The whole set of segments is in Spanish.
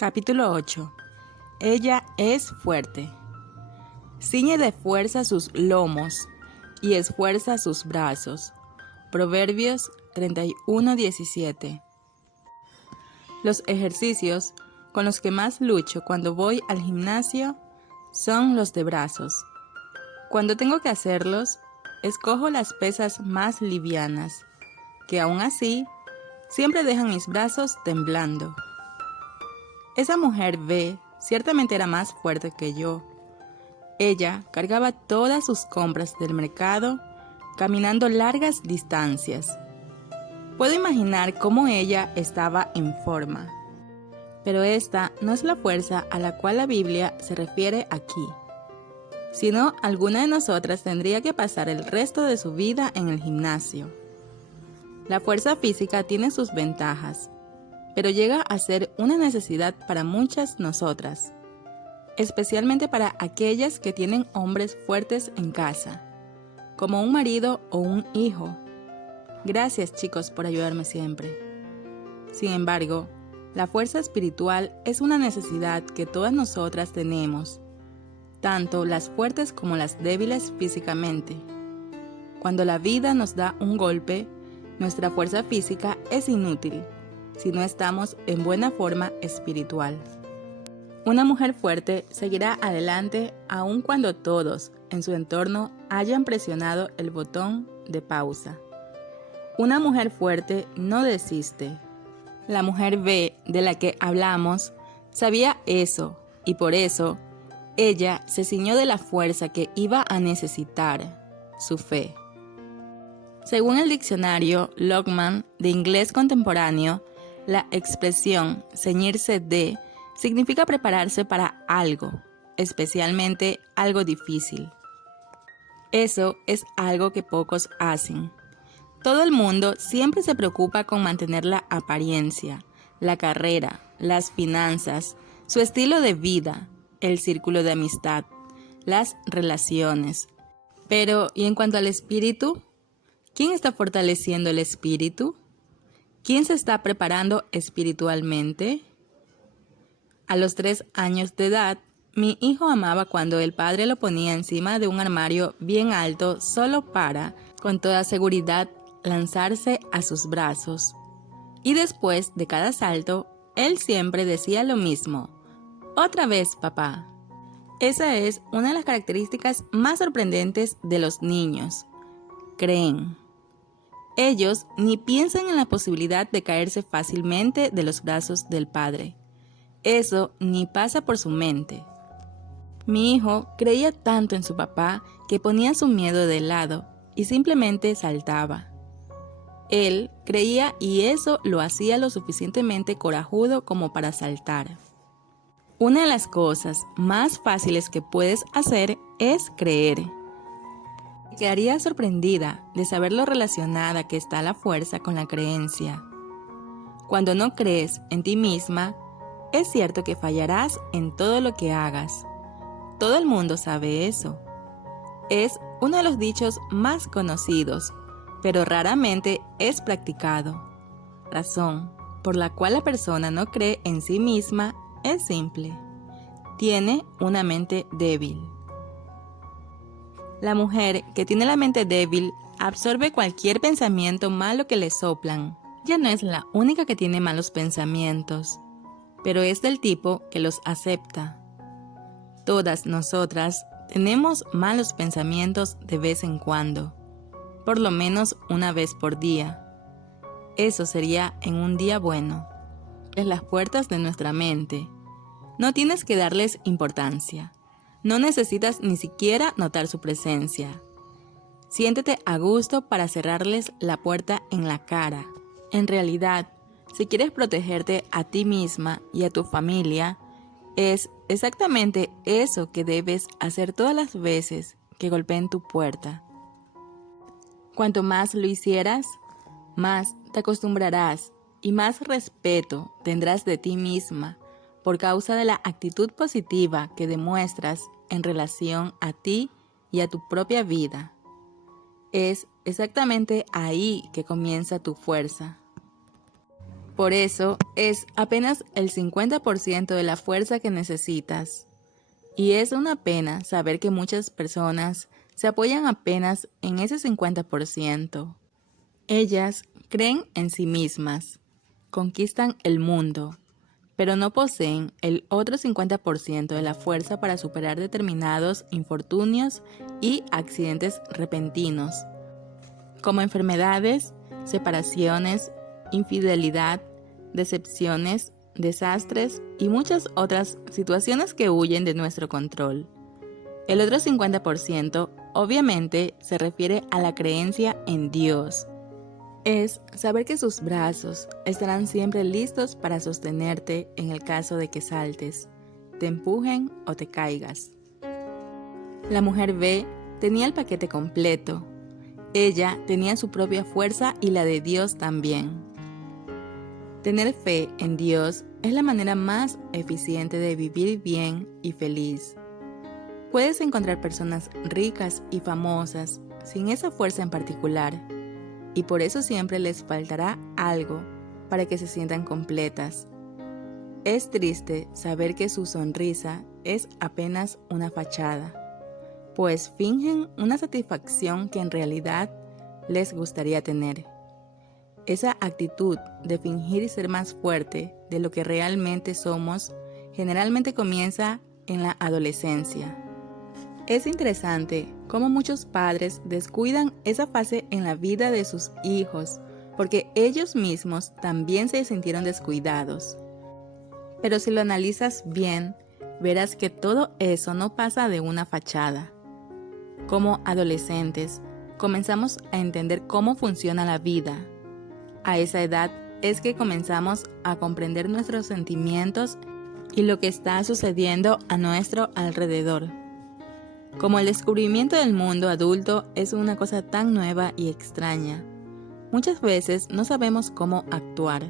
Capítulo 8. Ella es fuerte. Ciñe de fuerza sus lomos y esfuerza sus brazos. Proverbios 31:17. Los ejercicios con los que más lucho cuando voy al gimnasio son los de brazos. Cuando tengo que hacerlos, escojo las pesas más livianas, que aún así siempre dejan mis brazos temblando. Esa mujer B ciertamente era más fuerte que yo. Ella cargaba todas sus compras del mercado caminando largas distancias. Puedo imaginar cómo ella estaba en forma. Pero esta no es la fuerza a la cual la Biblia se refiere aquí, sino alguna de nosotras tendría que pasar el resto de su vida en el gimnasio. La fuerza física tiene sus ventajas, pero llega a ser una necesidad para muchas nosotras, especialmente para aquellas que tienen hombres fuertes en casa, como un marido o un hijo. Gracias, chicos, por ayudarme siempre. Sin embargo, la fuerza espiritual es una necesidad que todas nosotras tenemos, tanto las fuertes como las débiles físicamente. Cuando la vida nos da un golpe, nuestra fuerza física es inútil si no estamos en buena forma espiritual. Una mujer fuerte seguirá adelante aun cuando todos en su entorno hayan presionado el botón de pausa. Una mujer fuerte no desiste. La mujer B de la que hablamos sabía eso y por eso ella se ciñó de la fuerza que iba a necesitar, su fe. Según el diccionario Lockman de inglés contemporáneo, la expresión ceñirse de significa prepararse para algo, especialmente algo difícil. Eso es algo que pocos hacen. Todo el mundo siempre se preocupa con mantener la apariencia, la carrera, las finanzas, su estilo de vida, el círculo de amistad, las relaciones. Pero, ¿y en cuanto al espíritu? ¿Quién está fortaleciendo el espíritu? ¿Quién se está preparando espiritualmente? A los 3 años de edad, mi hijo amaba cuando el padre lo ponía encima de un armario bien alto solo para, con toda seguridad, lanzarse a sus brazos. Y después de cada salto, él siempre decía lo mismo: «Otra vez, papá». Esa es una de las características más sorprendentes de los niños. Creen. Ellos ni piensan en la posibilidad de caerse fácilmente de los brazos del padre. Eso ni pasa por su mente. Mi hijo creía tanto en su papá que ponía su miedo de lado y simplemente saltaba. Él creía y eso lo hacía lo suficientemente corajudo como para saltar. Una de las cosas más fáciles que puedes hacer es creer. Quedaría sorprendida de saber lo relacionada que está la fuerza con la creencia. Cuando no crees en ti misma, es cierto que fallarás en todo lo que hagas. Todo el mundo sabe eso. Es uno de los dichos más conocidos, pero raramente es practicado. Razón por la cual la persona no cree en sí misma es simple: tiene una mente débil. La mujer que tiene la mente débil absorbe cualquier pensamiento malo que le soplan. Ya no es la única que tiene malos pensamientos, pero es del tipo que los acepta. Todas nosotras tenemos malos pensamientos de vez en cuando, por lo menos una vez por día. Eso sería en un día bueno. En las puertas de nuestra mente. No tienes que darles importancia. No necesitas ni siquiera notar su presencia. Siéntete a gusto para cerrarles la puerta en la cara. En realidad, si quieres protegerte a ti misma y a tu familia, es exactamente eso que debes hacer todas las veces que golpeen tu puerta. Cuanto más lo hicieras, más te acostumbrarás y más respeto tendrás de ti misma por causa de la actitud positiva que demuestras en relación a ti y a tu propia vida. Es exactamente ahí que comienza tu fuerza. Por eso es apenas el 50% de la fuerza que necesitas. Y es una pena saber que muchas personas se apoyan apenas en ese 50%. Ellas creen en sí mismas, conquistan el mundo, pero no poseen el otro 50% de la fuerza para superar determinados infortunios y accidentes repentinos, como enfermedades, separaciones, infidelidad, decepciones, desastres y muchas otras situaciones que huyen de nuestro control. El otro 50% obviamente se refiere a la creencia en Dios. Es saber que sus brazos estarán siempre listos para sostenerte en el caso de que saltes, te empujen o te caigas. La mujer B tenía el paquete completo. Ella tenía su propia fuerza y la de Dios también. Tener fe en Dios es la manera más eficiente de vivir bien y feliz. Puedes encontrar personas ricas y famosas sin esa fuerza en particular, y por eso siempre les faltará algo para que se sientan completas. Es triste saber que su sonrisa es apenas una fachada, pues fingen una satisfacción que en realidad les gustaría tener. Esa actitud de fingir ser más fuerte de lo que realmente somos generalmente comienza en la adolescencia. Es interesante cómo muchos padres descuidan esa fase en la vida de sus hijos porque ellos mismos también se sintieron descuidados. Pero si lo analizas bien, verás que todo eso no pasa de una fachada. Como adolescentes, comenzamos a entender cómo funciona la vida. A esa edad es que comenzamos a comprender nuestros sentimientos y lo que está sucediendo a nuestro alrededor. Como el descubrimiento del mundo adulto es una cosa tan nueva y extraña, muchas veces no sabemos cómo actuar.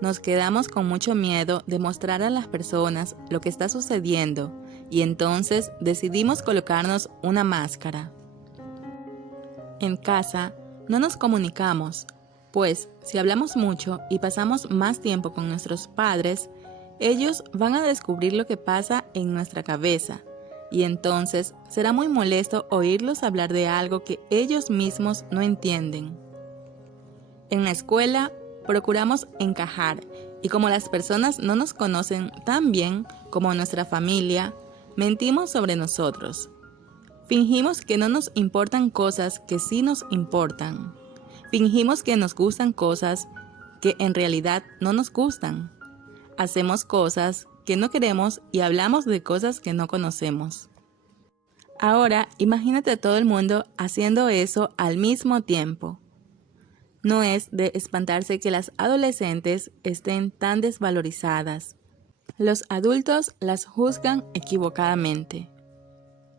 Nos quedamos con mucho miedo de mostrar a las personas lo que está sucediendo y entonces decidimos colocarnos una máscara. En casa no nos comunicamos, pues si hablamos mucho y pasamos más tiempo con nuestros padres, ellos van a descubrir lo que pasa en nuestra cabeza. Y entonces será muy molesto oírlos hablar de algo que ellos mismos no entienden. En la escuela procuramos encajar y como las personas no nos conocen tan bien como nuestra familia, mentimos sobre nosotros. Fingimos que no nos importan cosas que sí nos importan. Fingimos que nos gustan cosas que en realidad no nos gustan. Hacemos cosas que no queremos y hablamos de cosas que no conocemos. Ahora, imagínate a todo el mundo haciendo eso al mismo tiempo. No es de espantarse que las adolescentes estén tan desvalorizadas. Los adultos las juzgan equivocadamente.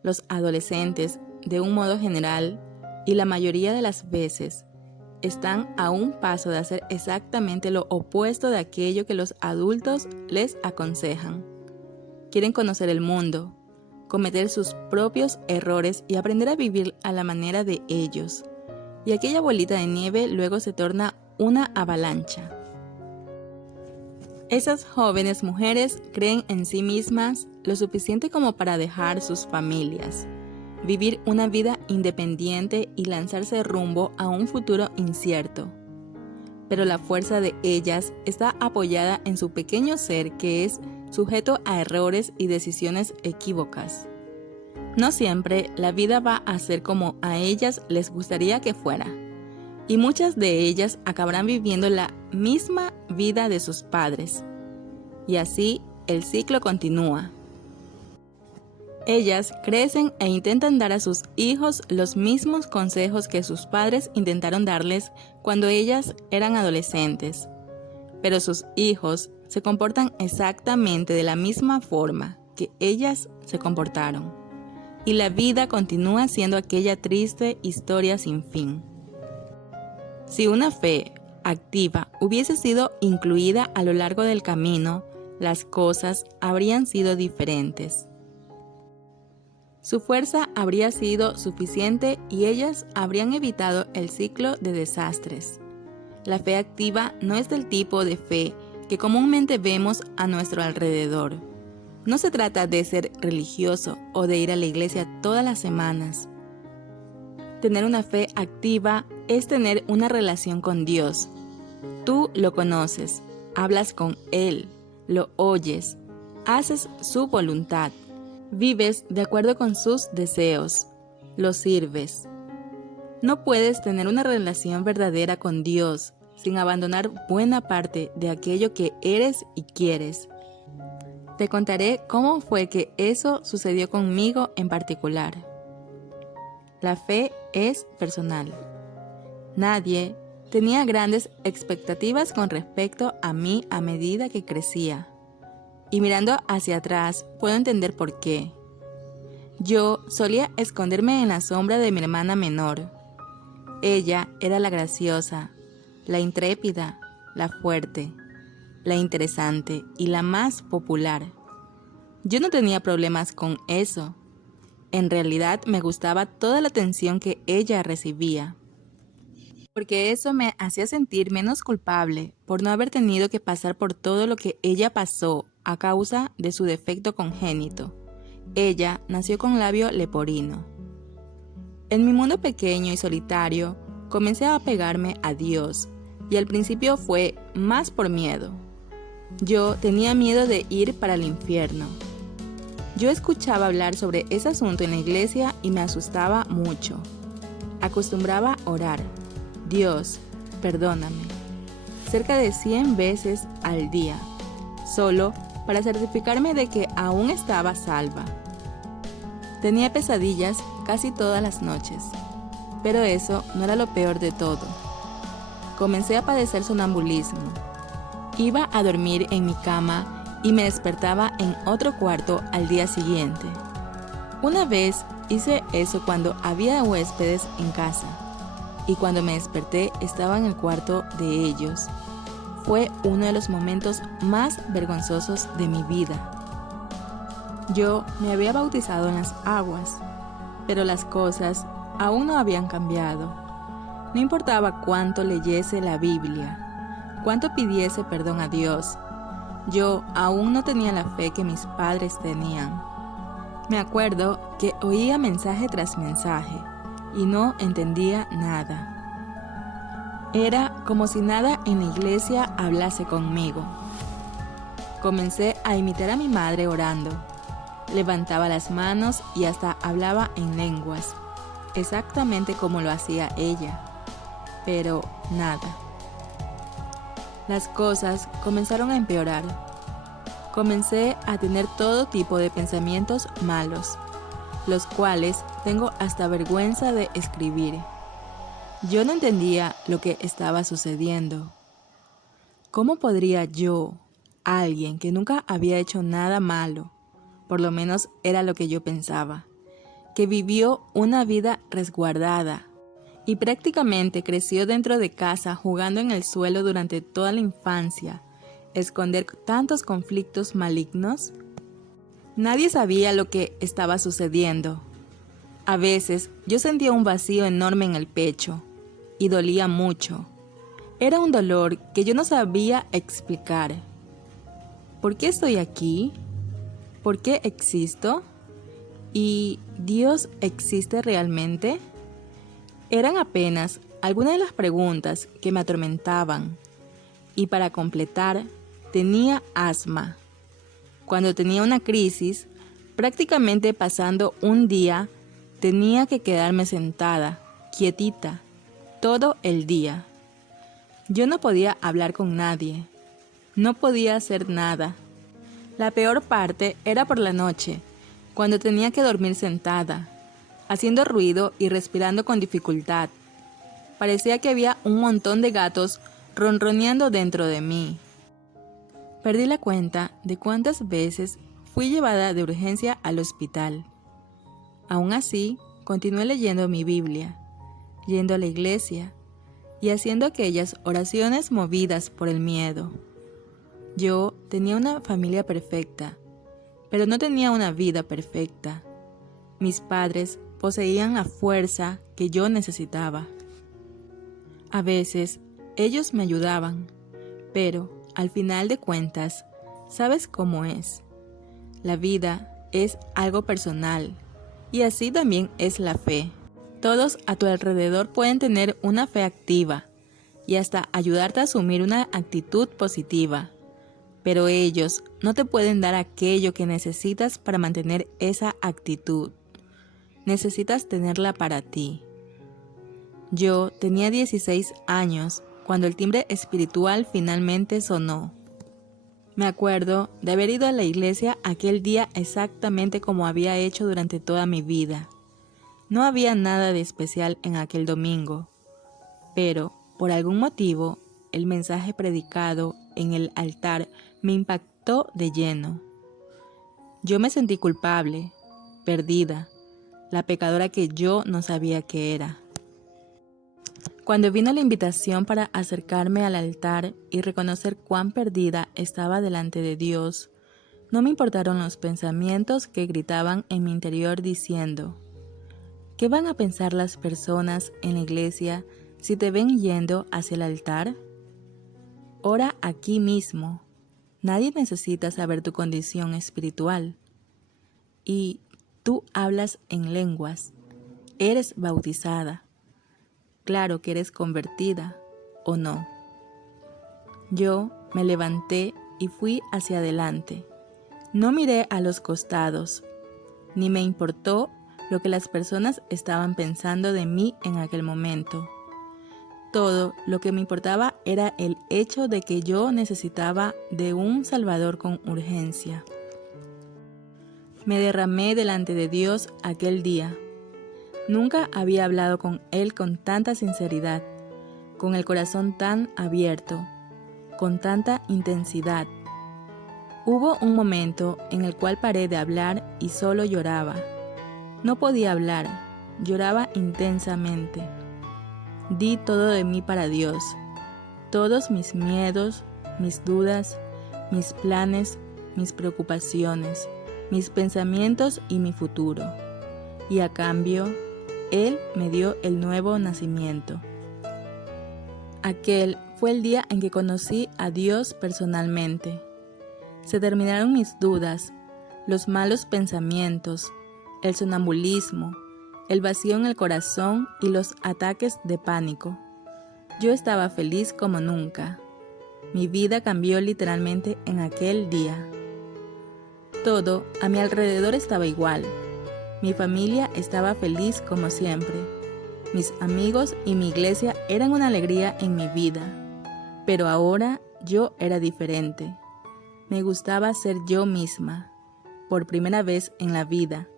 Los adolescentes, de un modo general, y la mayoría de las veces, están a un paso de hacer exactamente lo opuesto de aquello que los adultos les aconsejan. Quieren conocer el mundo, cometer sus propios errores y aprender a vivir a la manera de ellos. Y aquella bolita de nieve luego se torna una avalancha. Esas jóvenes mujeres creen en sí mismas lo suficiente como para dejar sus familias, vivir una vida independiente y lanzarse rumbo a un futuro incierto. Pero la fuerza de ellas está apoyada en su pequeño ser que es sujeto a errores y decisiones equívocas. No siempre la vida va a ser como a ellas les gustaría que fuera, y muchas de ellas acabarán viviendo la misma vida de sus padres. Y así el ciclo continúa. Ellas crecen e intentan dar a sus hijos los mismos consejos que sus padres intentaron darles cuando ellas eran adolescentes. Pero sus hijos se comportan exactamente de la misma forma que ellas se comportaron. Y la vida continúa siendo aquella triste historia sin fin. Si una fe activa hubiese sido incluida a lo largo del camino, las cosas habrían sido diferentes. Su fuerza habría sido suficiente y ellas habrían evitado el ciclo de desastres. La fe activa no es del tipo de fe que comúnmente vemos a nuestro alrededor. No se trata de ser religioso o de ir a la iglesia todas las semanas. Tener una fe activa es tener una relación con Dios. Tú lo conoces, hablas con Él, lo oyes, haces su voluntad, vives de acuerdo con sus deseos, lo sirves. No puedes tener una relación verdadera con Dios sin abandonar buena parte de aquello que eres y quieres. Te contaré cómo fue que eso sucedió conmigo en particular. La fe es personal. Nadie tenía grandes expectativas con respecto a mí a medida que crecía. Y mirando hacia atrás, puedo entender por qué. Yo solía esconderme en la sombra de mi hermana menor. Ella era la graciosa, la intrépida, la fuerte, la interesante y la más popular. Yo no tenía problemas con eso. En realidad me gustaba toda la atención que ella recibía, porque eso me hacía sentir menos culpable por no haber tenido que pasar por todo lo que ella pasó a causa de su defecto congénito. Ella nació con labio leporino. En mi mundo pequeño y solitario, comencé a apegarme a Dios, y al principio fue más por miedo. Yo tenía miedo de ir para el infierno. Yo escuchaba hablar sobre ese asunto en la iglesia y me asustaba mucho. Acostumbraba a orar: Dios, perdóname, cerca de 100 veces al día, solo para certificarme de que aún estaba salva. Tenía pesadillas casi todas las noches, pero eso no era lo peor de todo. Comencé a padecer sonambulismo. Iba a dormir en mi cama y me despertaba en otro cuarto al día siguiente. Una vez hice eso cuando había huéspedes en casa, y cuando me desperté estaba en el cuarto de ellos. Fue uno de los momentos más vergonzosos de mi vida. Yo me había bautizado en las aguas, pero las cosas aún no habían cambiado. No importaba cuánto leyese la Biblia, cuánto pidiese perdón a Dios, yo aún no tenía la fe que mis padres tenían. Me acuerdo que oía mensaje tras mensaje y no entendía nada. Era como si nada en la iglesia hablase conmigo. Comencé a imitar a mi madre orando. Levantaba las manos y hasta hablaba en lenguas, exactamente como lo hacía ella, pero nada. Las cosas comenzaron a empeorar. Comencé a tener todo tipo de pensamientos malos, los cuales tengo hasta vergüenza de escribir. Yo no entendía lo que estaba sucediendo. ¿Cómo podría yo, alguien que nunca había hecho nada malo, por lo menos era lo que yo pensaba, que vivió una vida resguardada y prácticamente creció dentro de casa jugando en el suelo durante toda la infancia, esconder tantos conflictos malignos? Nadie sabía lo que estaba sucediendo. A veces yo sentía un vacío enorme en el pecho y dolía mucho. Era un dolor que yo no sabía explicar. ¿Por qué estoy aquí? ¿Por qué existo? ¿Y Dios existe realmente? Eran apenas algunas de las preguntas que me atormentaban. Y para completar, tenía asma. Cuando tenía una crisis, prácticamente pasando un día, tenía que quedarme sentada, quietita, todo el día. Yo no podía hablar con nadie. No podía hacer nada. La peor parte era por la noche, cuando tenía que dormir sentada, haciendo ruido y respirando con dificultad. Parecía que había un montón de gatos ronroneando dentro de mí. Perdí la cuenta de cuántas veces fui llevada de urgencia al hospital. Aún así, continué leyendo mi Biblia, yendo a la iglesia y haciendo aquellas oraciones movidas por el miedo. Yo tenía una familia perfecta, pero no tenía una vida perfecta. Mis padres poseían la fuerza que yo necesitaba. A veces Ellos me ayudaban, pero al final de cuentas, ¿sabes cómo es? La vida es algo personal y así también es la fe. Todos a tu alrededor pueden tener una fe activa y hasta ayudarte a asumir una actitud positiva, pero ellos no te pueden dar aquello que necesitas para mantener esa actitud. Necesitas tenerla para ti. Yo tenía 16 años cuando el timbre espiritual finalmente sonó. Me acuerdo de haber ido a la iglesia aquel día exactamente como había hecho durante toda mi vida. No había nada de especial en aquel domingo, pero por algún motivo el mensaje predicado en el altar me impactó de lleno. Yo me sentí culpable, perdida, la pecadora que yo no sabía que era. Cuando vino la invitación para acercarme al altar y reconocer cuán perdida estaba delante de Dios, no me importaron los pensamientos que gritaban en mi interior diciendo: ¿qué van a pensar las personas en la iglesia si te ven yendo hacia el altar? Ora aquí mismo. Nadie necesita saber tu condición espiritual. Y tú hablas en lenguas. Eres bautizada. Claro que eres convertida, ¿o no? Yo me levanté y fui hacia adelante. No miré a los costados, ni me importó lo que las personas estaban pensando de mí en aquel momento. Todo lo que me importaba era el hecho de que yo necesitaba de un Salvador con urgencia. Me derramé delante de Dios aquel día. Nunca había hablado con Él con tanta sinceridad, con el corazón tan abierto, con tanta intensidad. Hubo un momento en el cual paré de hablar y solo lloraba. No podía hablar, lloraba intensamente. Di todo de mí para Dios, todos mis miedos, mis dudas, mis planes, mis preocupaciones, mis pensamientos y mi futuro. Y a cambio, Él me dio el nuevo nacimiento. Aquel fue el día en que conocí a Dios personalmente. Se terminaron mis dudas, los malos pensamientos, el sonambulismo, el vacío en el corazón y los ataques de pánico. Yo estaba feliz como nunca. Mi vida cambió literalmente en aquel día. Todo a mi alrededor estaba igual. Mi familia estaba feliz como siempre. Mis amigos y mi iglesia eran una alegría en mi vida. Pero ahora yo era diferente. Me gustaba ser yo misma, por primera vez en la vida.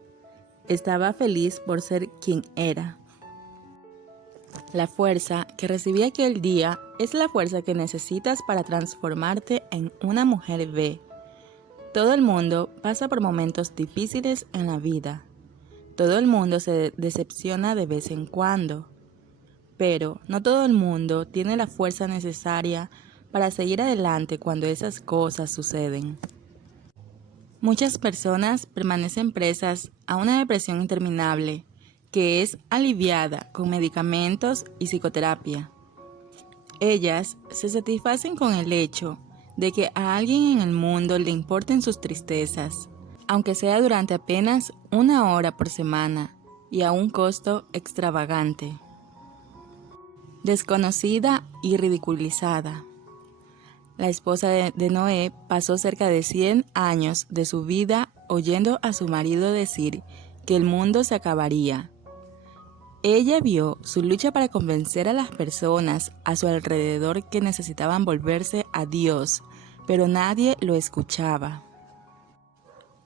Estaba feliz por ser quien era. La fuerza que recibí aquel día es la fuerza que necesitas para transformarte en una mujer B. Todo el mundo pasa por momentos difíciles en la vida. Todo el mundo se decepciona de vez en cuando. Pero no todo el mundo tiene la fuerza necesaria para seguir adelante cuando esas cosas suceden. Muchas personas permanecen presas a una depresión interminable que es aliviada con medicamentos y psicoterapia. Ellas se satisfacen con el hecho de que a alguien en el mundo le importen sus tristezas, aunque sea durante apenas 1 hora por semana y a un costo extravagante. Desconocida y ridiculizada. La esposa de Noé pasó cerca de 100 años de su vida oyendo a su marido decir que el mundo se acabaría. Ella vio su lucha para convencer a las personas a su alrededor que necesitaban volverse a Dios, pero nadie lo escuchaba.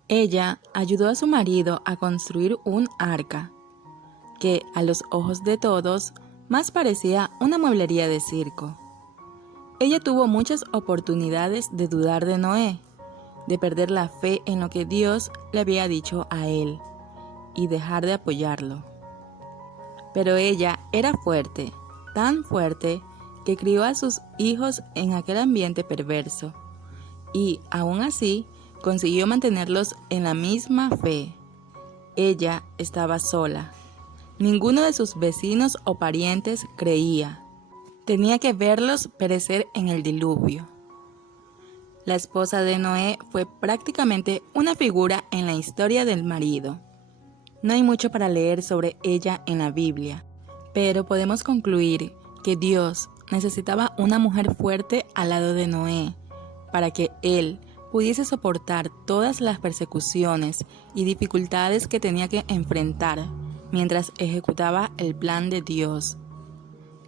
Ella ayudó a su marido a construir un arca, que a los ojos de todos más parecía una mueblería de circo. Ella tuvo muchas oportunidades de dudar de Noé, de perder la fe en lo que Dios le había dicho a él y dejar de apoyarlo. Pero ella era fuerte, tan fuerte que crió a sus hijos en aquel ambiente perverso y, aún así, consiguió mantenerlos en la misma fe. Ella estaba sola. Ninguno de sus vecinos o parientes creía. tenía que verlos perecer en el diluvio. La esposa de Noé fue prácticamente una figura en la historia del marido. No hay mucho para leer sobre ella en la Biblia, pero podemos concluir que Dios necesitaba una mujer fuerte al lado de Noé para que él pudiese soportar todas las persecuciones y dificultades que tenía que enfrentar mientras ejecutaba el plan de Dios.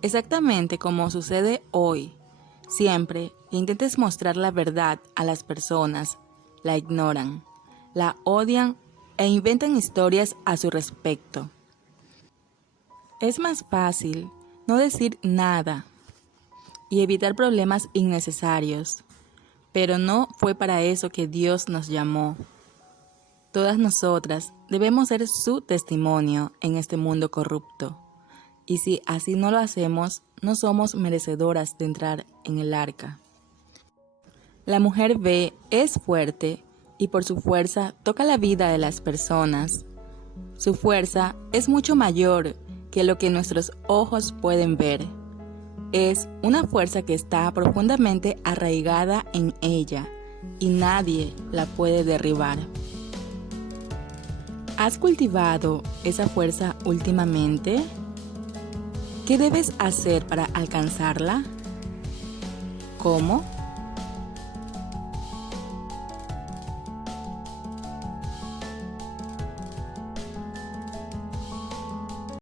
Exactamente como sucede hoy, siempre que intentes mostrar la verdad a las personas, la ignoran, la odian e inventan historias a su respecto. Es más fácil no decir nada y evitar problemas innecesarios, pero no fue para eso que Dios nos llamó. Todas nosotras debemos ser su testimonio en este mundo corrupto, y si así no lo hacemos, no somos merecedoras de entrar en el arca. La mujer ve, es fuerte, y por su fuerza toca la vida de las personas. Su fuerza es mucho mayor que lo que nuestros ojos pueden ver. Es una fuerza que está profundamente arraigada en ella y nadie la puede derribar. ¿Has cultivado esa fuerza últimamente? ¿Qué debes hacer para alcanzarla? ¿Cómo?